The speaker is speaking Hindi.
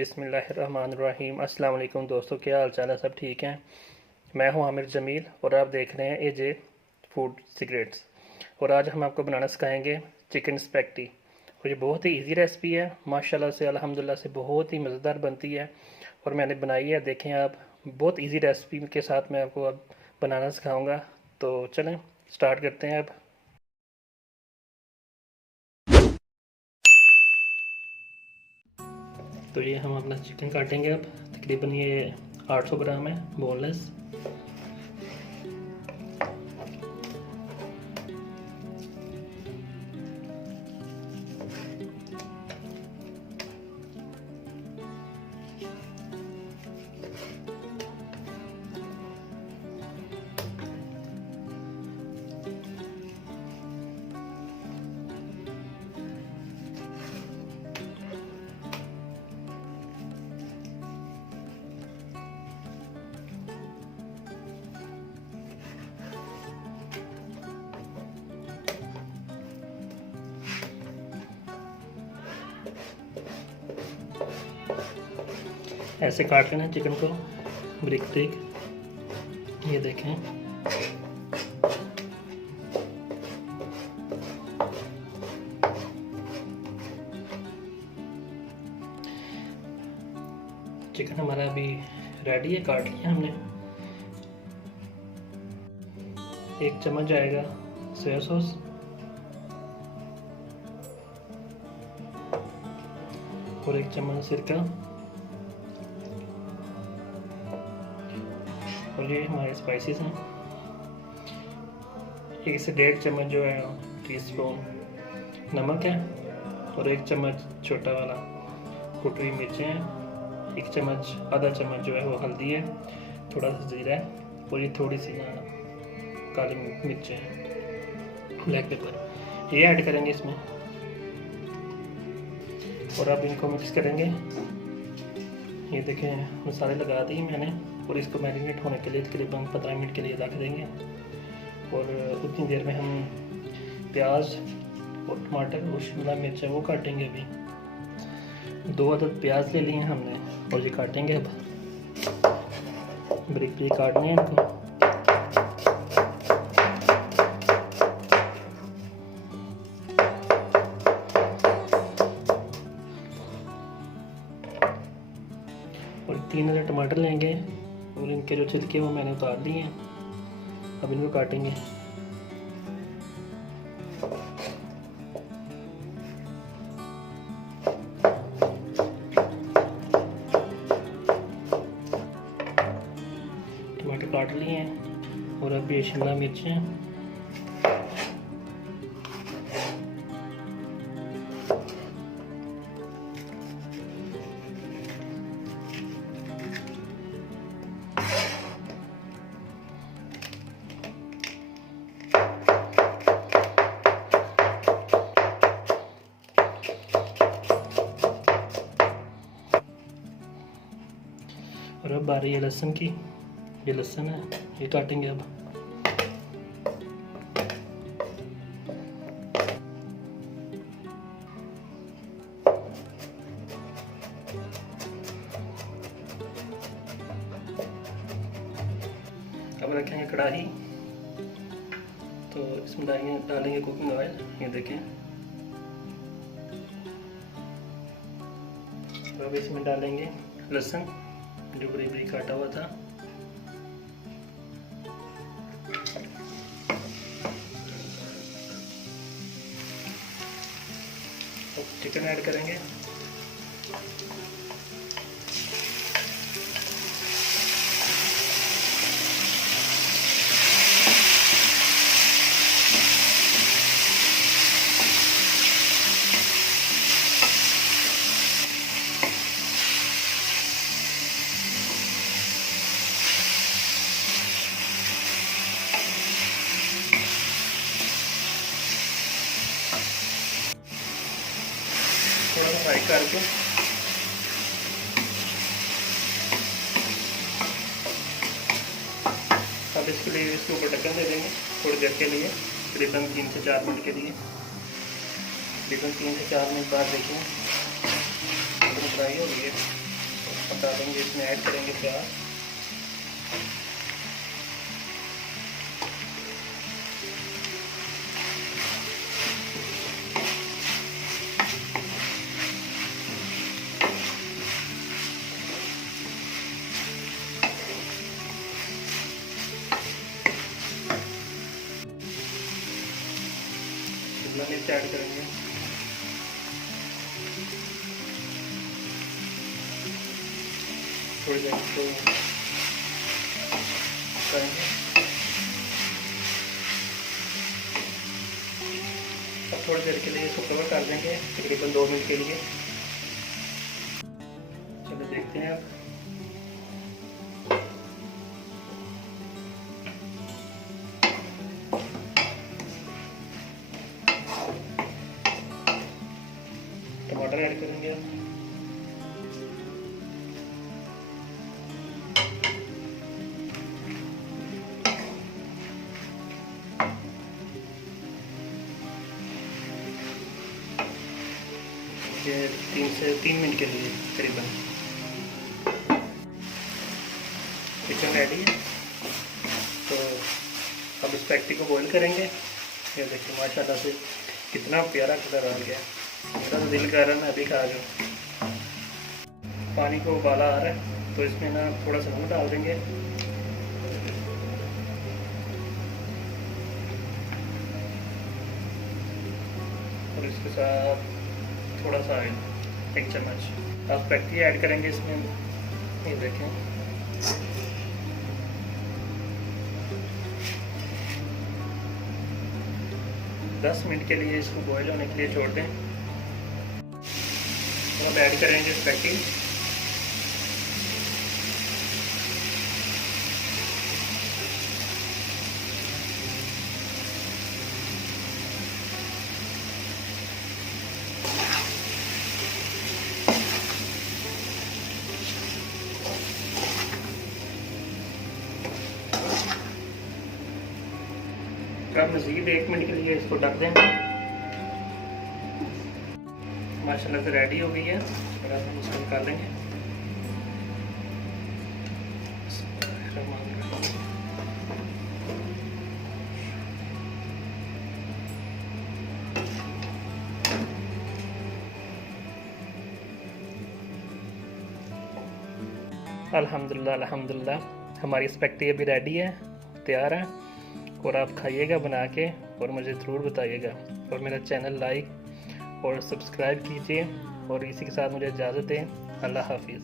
बिस्मिल्लाहिर्रहमानिर्रहीम। अस्सलाम वालेकुम दोस्तों, क्या हाल चाल है? सब ठीक हैं? मैं हूं आमिर जमील और आप देख रहे हैं एजे फूड सीक्रेट्स। और आज हम आपको बनाना सिखाएंगे चिकन स्पैगेटी। और ये बहुत ही इजी रेसिपी है, माशाल्लाह से अल्हम्दुलिल्लाह से बहुत ही मज़ेदार बनती है और मैंने बनाई है। देखें आप, बहुत इजी रेसिपी के साथ मैं आपको अब बनाना सिखाऊँगा। तो चलें स्टार्ट करते हैं अब। तो ये हम अपना चिकन काटेंगे अब। तकरीबन ये 800 ग्राम है, बोनलेस। ऐसे काट लेना चिकन को ब्रिक ब्रिक। ये देखें, चिकन हमारा अभी रेडी है, काट लिया हमने। 1 चम्मच आएगा सोया सॉस, और 1 चम्मच सिरका, और ये हमारे स्पाइसेस हैं। 1 से 1.5 चम्मच जो है टीस्पून नमक है, और 1 चम्मच छोटा वाला कुटी हुई मिर्चें हैं। 1 चम्मच, आधा चम्मच जो है वो हल्दी है, थोड़ा सा जीरा है, और ये थोड़ी सी काली मिर्चें हैं, ब्लैक पेपर, ये ऐड करेंगे इसमें। और अब इनको मिक्स करेंगे। ये देखें, मसाले लगा दिए मैंने, और इसको मैरिनेट होने के लिए तकरीबन 15 मिनट के लिए रख देंगे। और उतनी देर में हम प्याज और टमाटर और शिमला मिर्च है वो काटेंगे। अभी 2 अदद प्याज ले लिए हमने और ये काटेंगे अब। ब्रिक ब्रिक काटने हैं इनको। और 3 अदद टमाटर लेंगे और इनके जो छिलके वो मैंने उतार दिए हैं। अब इनको काटेंगे। टमाटर काट लिए हैं, और अब ये शिमला मिर्च हैं। और अब बारी है लहसुन की। ये लहसुन है, ये काटेंगे अब। अब रखेंगे कढ़ाई, तो इसमें डालेंगे कुकिंग ऑयल। ये देखें, तो अब इसमें डालेंगे लहसुन जो बड़ी बड़ी काटा हुआ था। अब चिकन ऐड करेंगे। थोड़ा सा फ्राई करके अब इसके लिए इसके ऊपर ढक्कन दे देंगे थोड़ी देर के लिए, तकरीबन 3 से 4 मिनट के लिए। तकरीबन 3 से 4 मिनट बाद देखिए फ्राई हो गई है। हम डालेंगे, इसमें ऐड करेंगे प्याज। शिमला मिर्च ऐड करेंगे। थोड़ी देर इसको करेंगे। अब थोड़ी देर के लिए इसको कवर कर देंगे, तकरीबन 2 मिनट के लिए। चलो देखते हैं अब। टमाटर ऐड करेंगे। ये 3 से 3 मिनट के लिए करीबन। चिकन रेडी है, तो अब इस पैटी को बॉईल करेंगे। ये देखिए माशाल्लाह से कितना प्यारा कलर आ गया। मेरा तो दिल कर रहा है मैं अभी खा लूँ। पानी को उबाला आ रहा है, तो इसमें ना थोड़ा सा नमक डाल देंगे। और इसके साथ थोड़ा सा ऑयल, 1 चम्मच। अब पैटी ऐड करेंगे इसमें। ये देखें, दस मिनट के लिए इसको बॉईल होने के लिए छोड़ दें। अब ऐड करेंगे पैटी। अब मज़ीद 1 मिनट के लिए इसको ढक दें। माशाल्लाह से रेडी हो गई है। और अब हम इसको निकाल लेंगे। अल्हम्दुलिल्लाह अल्हम्दुलिल्लाह, हमारी स्पैगेटी अभी रेडी है, तैयार है। और आप खाइएगा बना के और मुझे ज़रूर बताइएगा। और मेरा चैनल लाइक और सब्सक्राइब कीजिए। और इसी के साथ मुझे इजाज़त दें। अल्लाह हाफिज़।